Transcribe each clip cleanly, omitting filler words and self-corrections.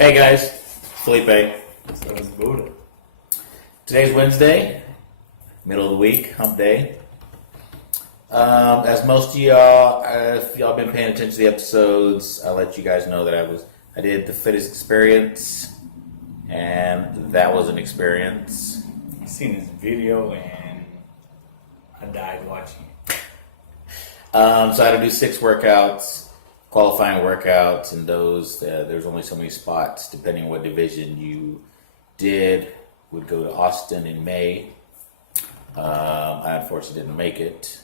Hey guys, Felipe. So it's Buddha. Today's Wednesday, middle of the week, hump day. As most of y'all, if y'all been paying attention to the episodes, I'll let you guys know that I did the fittest experience, and that was an experience. I seen this video and I died watching it. So I had to do 6 workouts, qualifying workouts, and those, there's only so many spots, depending on what division you did. Would go to Austin in May. I unfortunately didn't make it.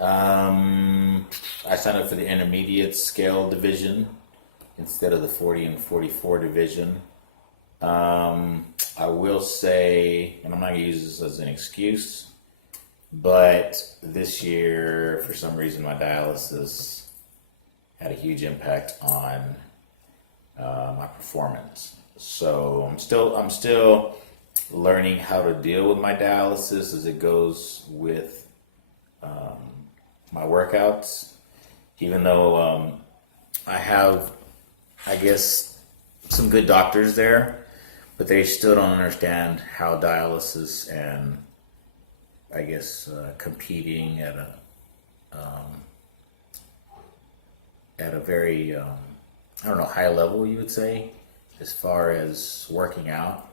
I signed up for the intermediate scale division instead of the 40 and 44 division. I will say, and I'm not going to use this as an excuse, but this year, for some reason, my dialysis had a huge impact on my performance. So I'm still learning how to deal with my dialysis as it goes with my workouts. Even though I have, I guess, some good doctors there, but they still don't understand how dialysis and, I guess, competing at a very, high level, you would say, as far as working out.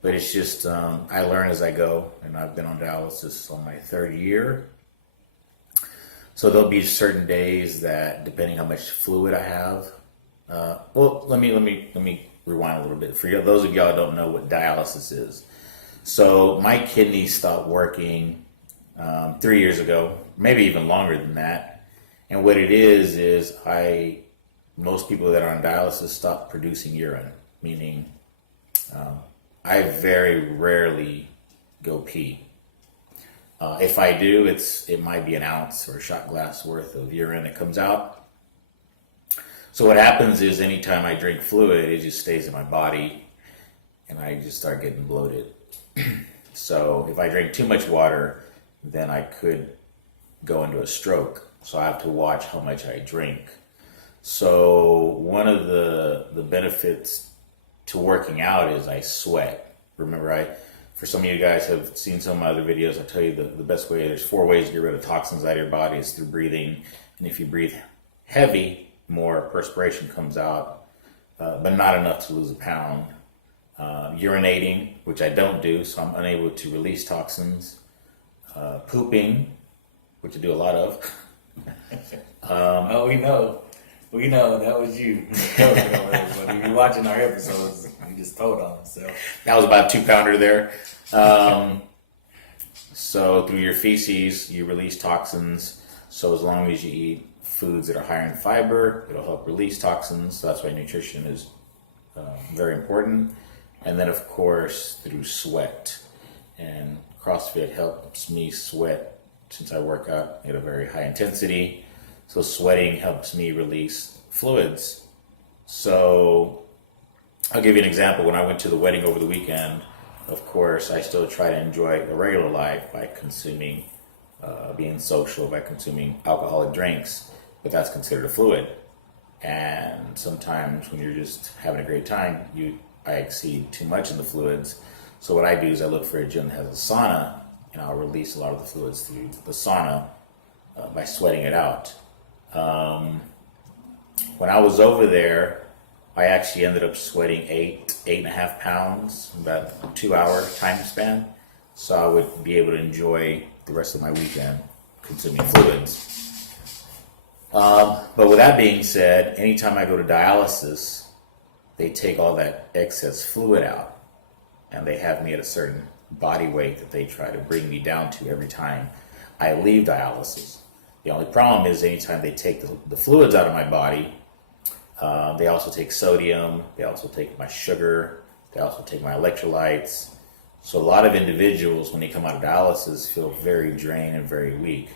But it's just, I learn as I go, and I've been on dialysis on my 3rd year. So there'll be certain days that, depending how much fluid I have, let me rewind a little bit. For those of y'all who don't know what dialysis is. So my kidneys stopped working 3 years ago, maybe even longer than that. And what it is most people that are on dialysis stop producing urine, meaning I very rarely go pee. If I do, it might be an ounce or a shot glass worth of urine that comes out. So what happens is anytime I drink fluid, it just stays in my body and I just start getting bloated. So if I drink too much water, then I could go into a stroke. So I have to watch how much I drink. So one of the benefits to working out is I sweat. Remember, for some of you guys have seen some of my other videos, I tell you the best way, there's 4 ways to get rid of toxins out of your body is through breathing. And if you breathe heavy, more perspiration comes out, but not enough to lose a pound. Urinating, which I don't do, so I'm unable to release toxins. Pooping, which I do a lot of. We know that was you. But if you're watching our episodes, we just told on us. So that was about a 2-pounder there. So through your feces, you release toxins. So as long as you eat foods that are higher in fiber, it'll help release toxins. So that's why nutrition is very important. And then, of course, through sweat. And CrossFit helps me sweat since I work out at a very high intensity. So sweating helps me release fluids. So I'll give you an example. When I went to the wedding over the weekend, of course, I still try to enjoy a regular life by consuming, being social, by consuming alcoholic drinks, but that's considered a fluid. And sometimes when you're just having a great time, I exceed too much in the fluids. So what I do is I look for a gym that has a sauna, and I'll release a lot of the fluids through the sauna by sweating it out. When I was over there, I actually ended up sweating 8.5 pounds, about a 2-hour time span. So I would be able to enjoy the rest of my weekend consuming fluids. But with that being said, anytime I go to dialysis, they take all that excess fluid out and they have me at a certain body weight that they try to bring me down to every time I leave dialysis. The only problem is anytime they take the fluids out of my body, they also take sodium, they also take my sugar, they also take my electrolytes. So a lot of individuals, when they come out of dialysis, feel very drained and very weak.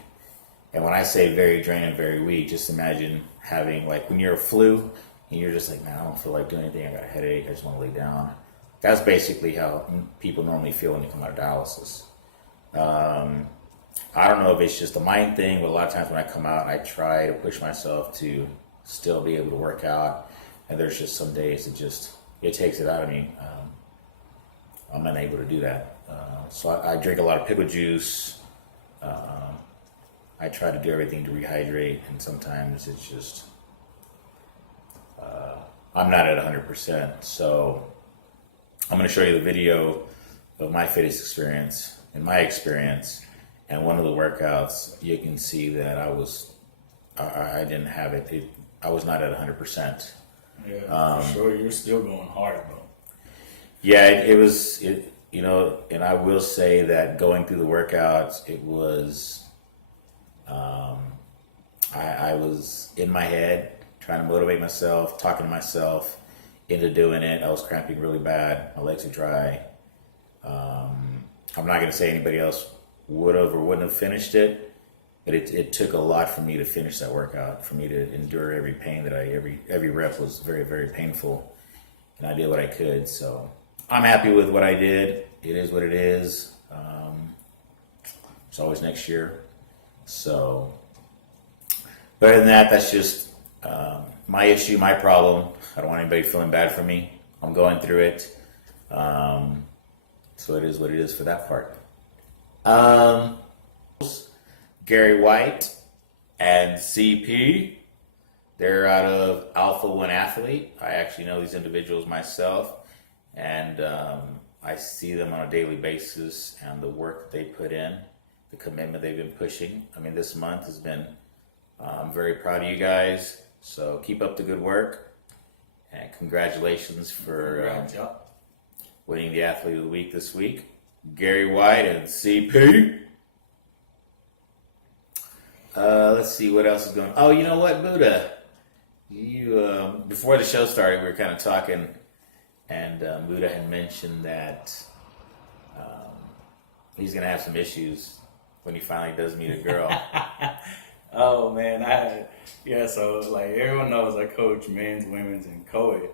And when I say very drained and very weak, just imagine having, like, when you're a flu, and you're just like, man, I don't feel like doing anything, I got a headache, I just want to lay down. That's basically how people normally feel when they come out of dialysis. I don't know if it's just a mind thing, but a lot of times when I come out, I try to push myself to still be able to work out. And there's just some days that just it takes it out of me. I'm unable to do that. So I drink a lot of pickle juice. I try to do everything to rehydrate, and sometimes it's just I'm not at 100%. So I'm going to show you the video of my fittest experience. In my experience, and one of the workouts, you can see that I didn't have it. I was not at 100%. Yeah, for sure. You're still going hard, though. Yeah, it was, you know, and I will say that going through the workouts, it was, I was in my head trying to motivate myself, talking to myself into doing it. I was cramping really bad. My legs are dry. I'm not going to say anybody else would have or wouldn't have finished it, but it took a lot for me to finish that workout, for me to endure every pain that every rep was very, very painful, and I did what I could. So I'm happy with what I did. It is what it is. It's always next year. So, better than that, that's just my issue, my problem. I don't want anybody feeling bad for me. I'm going through it. So it is what it is for that part. Gary White and CP, they're out of Alpha One Athlete. I actually know these individuals myself, and I see them on a daily basis and the work that they put in, the commitment they've been pushing. I mean, this month has been, I'm very proud of you guys. So keep up the good work, and congratulations for winning the Athlete of the Week this week. Gary White and CP. Let's see what else is going on. Oh, you know what, Buddha? You before the show started, we were kind of talking, and Buddha had mentioned that he's going to have some issues when he finally does meet a girl. Oh, man. So like everyone knows, I coach men's, women's, and co-ed.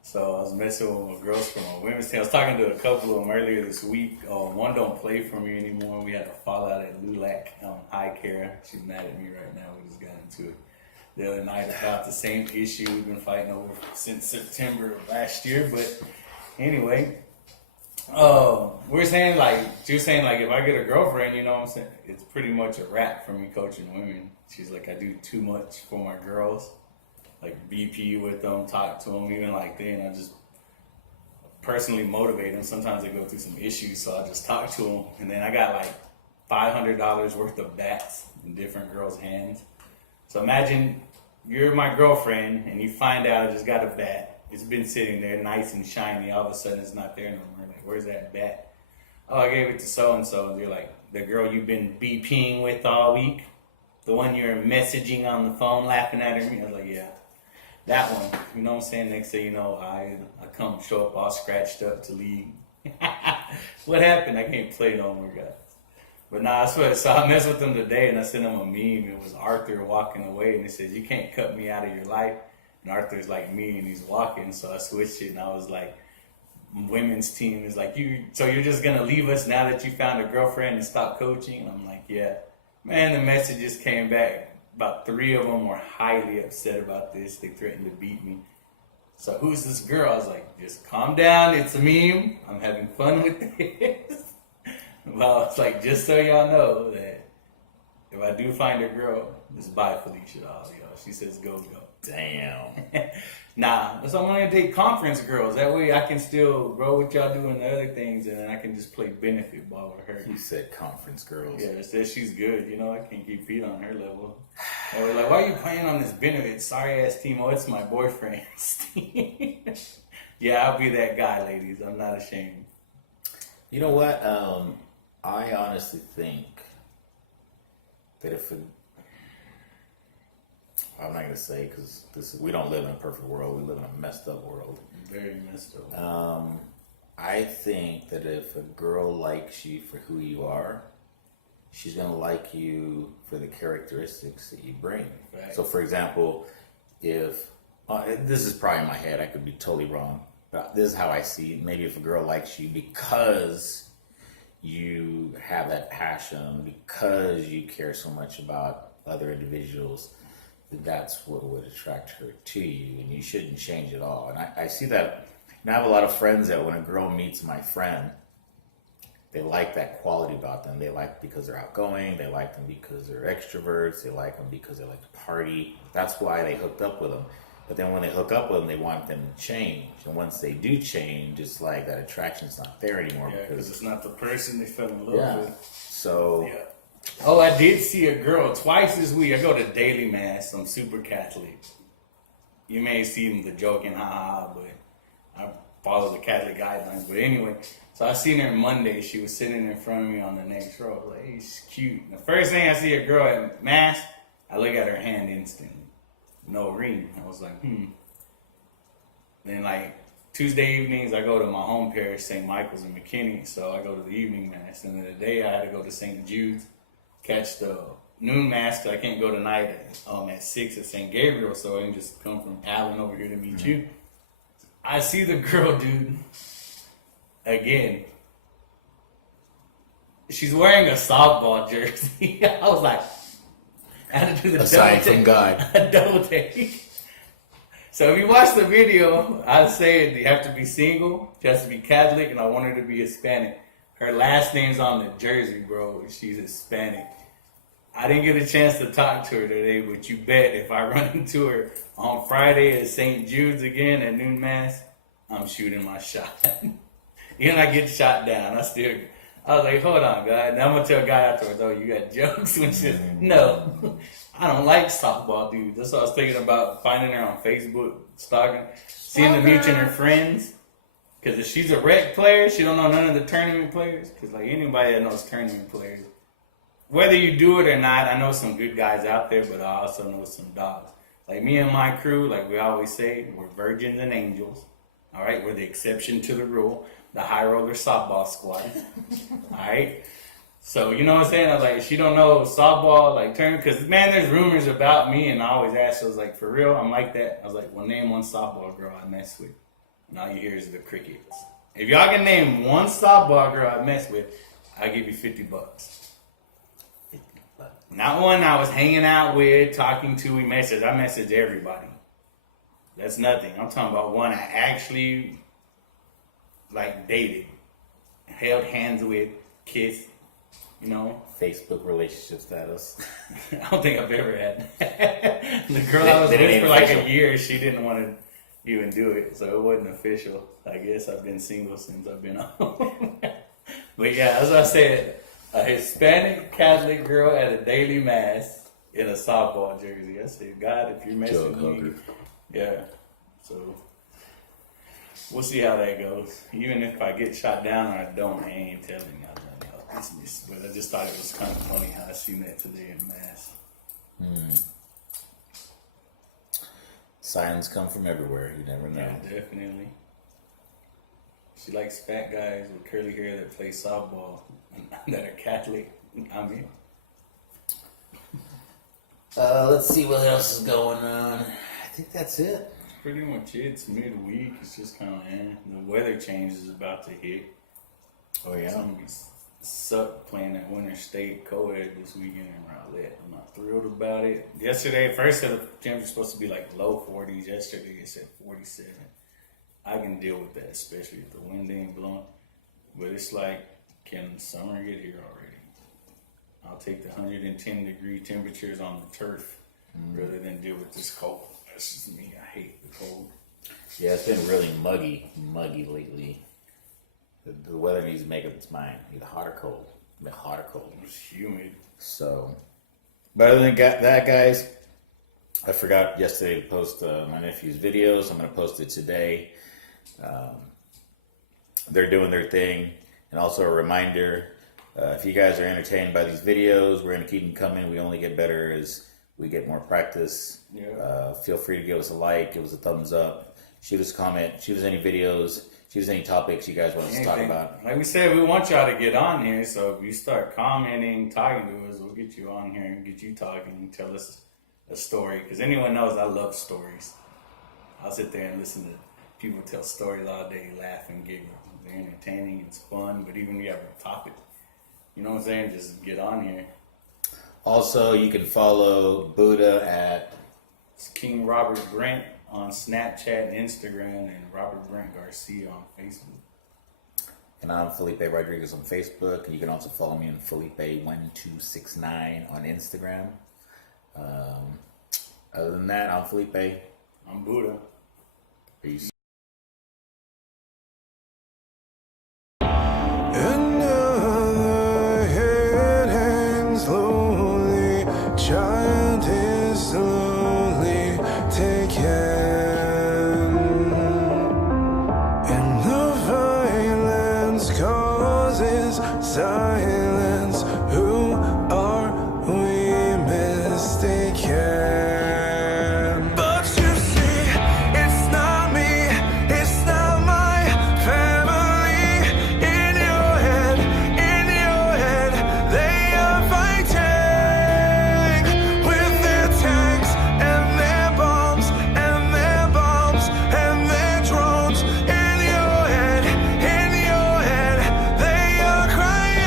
So I was messing with my girls from my women's team. I was talking to a couple of them earlier this week. One don't play for me anymore. We had a fallout at LULAC Eye Care. She's mad at me right now. We just got into it the other night about the same issue we've been fighting over since September of last year. But anyway, we're saying she was saying if I get a girlfriend, you know what I'm saying, it's pretty much a wrap for me coaching women. She's like, I do too much for my girls. Like BP with them, talk to them, even like then I just personally motivate them. Sometimes they go through some issues, so I just talk to them. And then I got like $500 worth of bats in different girls' hands. So imagine you're my girlfriend and you find out I just got a bat. It's been sitting there nice and shiny. All of a sudden it's not there no more. Like, where's that bat? Oh, I gave it to so-and-so. And they're like, the girl you've been BPing with all week? The one you're messaging on the phone laughing at her? I was like, yeah. That one, you know what I'm saying? Next thing you know, I come show up all scratched up to league. What happened? I can't play no more, guys. But nah, I swear. So I messed with them today, and I sent them a meme. It was Arthur walking away, and it says, "You can't cut me out of your life." And Arthur's like me, and he's walking. So I switched it, and I was like, "Women's team is like you. So you're just gonna leave us now that you found a girlfriend and stop coaching?" And I'm like, "Yeah." Man, the messages came back. About 3 of them were highly upset about this. They threatened to beat me. So who's this girl? I was like, just calm down. It's a meme. I'm having fun with this. Well, it's like, just so y'all know that if I do find a girl, just bye Felicia. All y'all. She says go. Damn. Nah, so I'm going to date conference girls. That way I can still grow with y'all doing the other things, and then I can just play benefit ball with her. You said conference girls. Yeah, it says she's good. You know, I can't keep feet on her level. I was like, why are you playing on this benefit? Sorry ass team. Oh, it's my boyfriend's team. Yeah, I'll be that guy, ladies. I'm not ashamed. You know what? I honestly think that I'm not going to say because we don't live in a perfect world. We live in a messed up world. Very messed up. I think that if a girl likes you for who you are, she's going to like you for the characteristics that you bring. Right. So, for example, if this is probably in my head, I could be totally wrong, but this is how I see it. Maybe if a girl likes you because you have that passion, because you care so much about other individuals, that's what would attract her to you, and you shouldn't change at all. And I see that And I have a lot of friends that when a girl meets my friend, they like that quality about them. They like because they're outgoing. They like them because they're extroverts. They like them because they like to party. That's why they hooked up with them. But then when they hook up with them, they want them to change. And once they do change, it's like that attraction's not there anymore. Yeah, because it's not the person they fell in love with. So. Yeah. Oh, I did see a girl twice this week. I go to daily mass. I'm super Catholic. You may see the joking, haha, but I follow the Catholic guidelines. But anyway, so I seen her Monday. She was sitting in front of me on the next row. I was like, hey, she's cute. And the first thing I see a girl at mass, I look at her hand instantly. No ring. I was like, Then like Tuesday evenings, I go to my home parish, St. Michael's in McKinney. So I go to the evening mass. And then the day I had to go to St. Jude's, catch the noon mass. Cause I can't go tonight at 6 at St. Gabriel. So I can just come from Allen over here to meet you. I see the girl, dude. Again, she's wearing a softball jersey. I was like, I had to do the aside from God. A double take. So if you watch the video, I say you have to be single, she has to be Catholic, and I want her to be Hispanic. Her last name's on the jersey, bro. She's Hispanic. I didn't get a chance to talk to her today, but you bet if I run into her on Friday at St. Jude's again at noon mass, I'm shooting my shot. Even I get shot down, I was like, hold on, God. And I'm going to tell God afterwards, oh, you got jokes? When she says, no, I don't like softball dudes. That's what I was thinking about, finding her on Facebook, stalking, seeing the mutual her friends. Because if she's a rec player, she don't know none of the tournament players. Because like anybody that knows tournament players, whether you do it or not, I know some good guys out there, but I also know some dogs. Like me and my crew, like we always say, we're virgins and angels. All right, we're the exception to the rule. The high roller softball squad. Alright? So, you know what I'm saying? I was like, she don't know softball, like, turn, because, man, there's rumors about me, and I always ask, I was like, for real? I'm like that. I was like, well, name one softball girl I mess with. And all you hear is the crickets. If y'all can name one softball girl I mess with, I'll give you $50. Not one I was hanging out with, talking to, we messaged. I messaged everybody. That's nothing. I'm talking about one I actually like dated, held hands with, kissed, you know. Facebook relationship status. I don't think I've ever had that. The girl I was with for like a year, she didn't want to even do it, so it wasn't official. I guess I've been single since I've been home. But yeah, as I said, a Hispanic Catholic girl at a daily mass in a softball jersey. I said, God, if you're messing with me, yeah. So we'll see how that goes. Even if I get shot down or I don't, I ain't telling y'all nothing else. But I just thought it was kind of funny how I seen that today in mass. Signs come from everywhere. You never know. Yeah, definitely. She likes fat guys with curly hair that play softball that are Catholic. I'm in. Let's see what else is going on. I think that's it. Pretty much it. It's midweek. It's just kind of the weather change is about to hit. Oh yeah. Something sucked playing at Winter State co-ed this weekend in Rowlett. I'm not thrilled about it. Yesterday, first the temperature was supposed to be like low 40s. Yesterday it said 47. I can deal with that, especially if the wind ain't blowing. But it's like, can summer get here already? I'll take the 110 degree temperatures on the turf rather than deal with this cold. That's just me. I hate the cold. Yeah, it's been really muggy lately. The weather needs to make up its mind. Either hot or cold. The hot or cold. It's humid. So, but other than that, guys, I forgot yesterday to post my nephew's videos. I'm going to post it today. They're doing their thing. And also a reminder, if you guys are entertained by these videos, we're going to keep them coming. We only get better as we get more practice. Yeah. Feel free to give us a like, give us a thumbs up, shoot us a comment, shoot us any videos, shoot us any topics you guys want us to talk about. Like we said, we want y'all to get on here, so if you start commenting, talking to us, we'll get you on here and get you talking and tell us a story. Because anyone knows I love stories. I'll sit there and listen to people tell stories all day, laugh and giggle. They're entertaining, it's fun, but even if you have a topic, you know what I'm saying, just get on here. Also, you can follow Buddha at It's King Robert Brent on Snapchat and Instagram, and Robert Brent Garcia on Facebook. And I'm Felipe Rodriguez on Facebook. And you can also follow me on Felipe1269 on Instagram. Other than that, I'm Felipe. I'm Buddha. Peace. Another head hangs slowly, child is slowly taken, and the violence causes silence. Who are we mistaken? But you see, it's not me, it's not my family. In your head, they are fighting with their tanks and their bombs and their bombs and their drones. In your head, they are crying.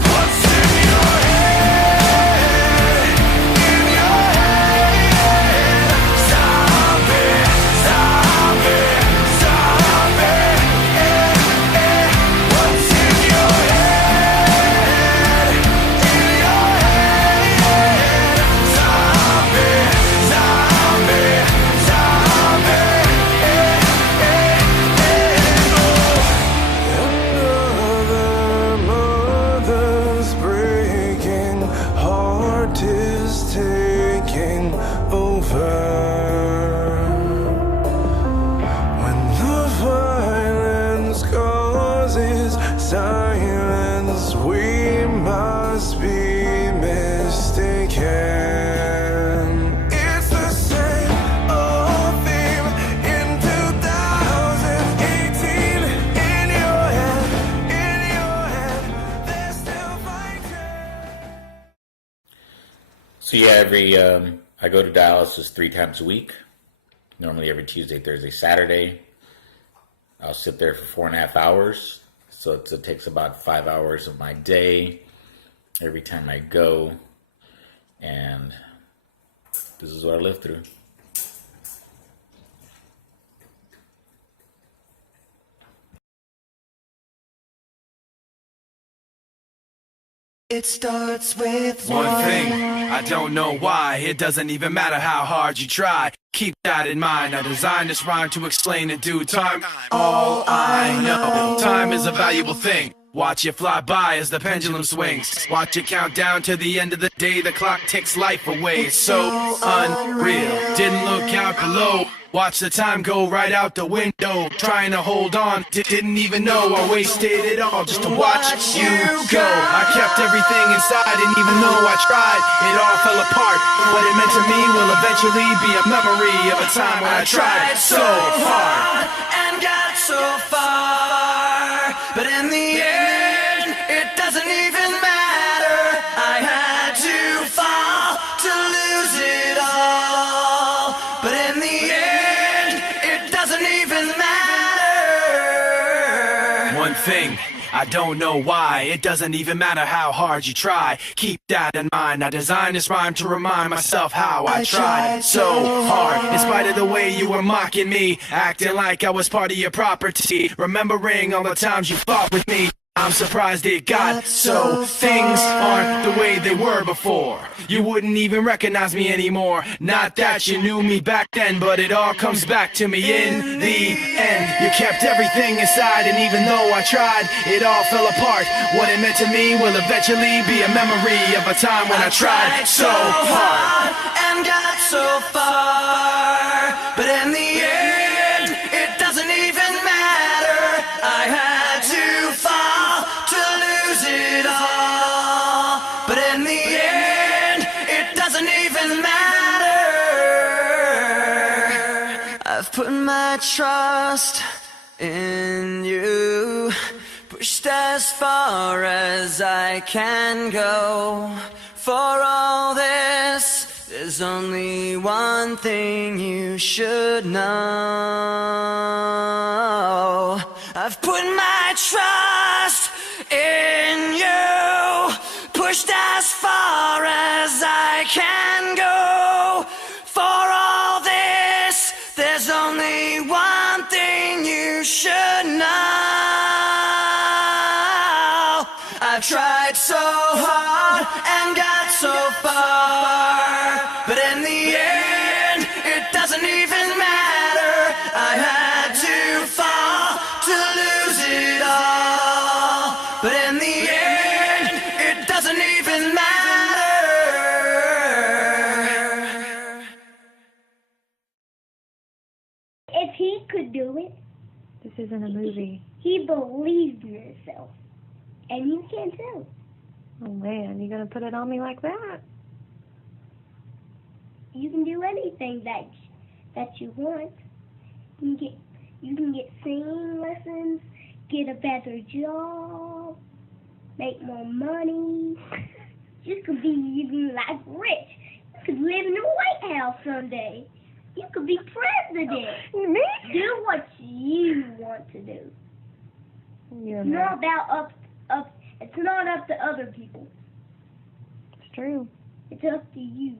What's in your head? In your head, zombie, zombie, zombie. What's in your head? In your head, zombie, zombie, zombie. Another mother's breaking, heart is taking over. When the violence causes silence, we must be mistaken. It's the same old theme in 2018. In your head, they're still fighting. So yeah, I go to dialysis 3 times a week. Normally every Tuesday, Thursday, Saturday. I'll sit there for 4.5 hours. So it takes about 5 hours of my day every time I go. And this is what I live through. It starts with One thing, I don't know why. It doesn't even matter how hard you try. Keep that in mind. I designed this rhyme to explain in due time all I know. Time is a valuable thing. Watch it fly by as the pendulum swings. Watch it count down to the end of the day. The clock takes life away. It's so unreal. Didn't look out below. Watch the time go right out the window. Trying to hold on, didn't even know I wasted it all just to watch you go. I kept everything inside, and even though I tried, it all fell apart. What it meant to me will eventually be a memory of a time when I tried so hard and got so far, but in the end, it doesn't even matter. I had to fall to lose it all, but in the end, it doesn't even matter. One thing, I don't know why. It doesn't even matter how hard you try. Keep that in mind. I designed this rhyme to remind myself how I tried so hard. In spite of the way you were mocking me, acting like I was part of your property, remembering all the times you fought with me. I'm surprised it got so. Things aren't the way they were before. You wouldn't even recognize me anymore. Not that you knew me back then, but it all comes back to me in the end. You kept everything inside, and even though I tried, it all fell apart. What it meant to me will eventually be a memory of a time when I tried so hard and got so far, but in the end, it doesn't even matter. I had to fall to lose it all, but in the end, it doesn't even matter. I've put my trust in you, pushed as far as I can go. For all this, there's only one thing you should know. I've put my trust in you, pushed as far as I I've tried so hard and got so far, but in the end, it doesn't even matter. I had to fall to lose it all, but in the end, it doesn't even matter. If he could do it, This isn't a movie. he believed in himself. And you can too. Oh man, you gonna put it on me like that? You can do anything that you want. You can get singing lessons, get a better job, make more money. You could be even like rich. You could live in the White House someday. You could be president. Me? Do what you want to do. You're It's not about it's not up to other people. It's true. It's up to you.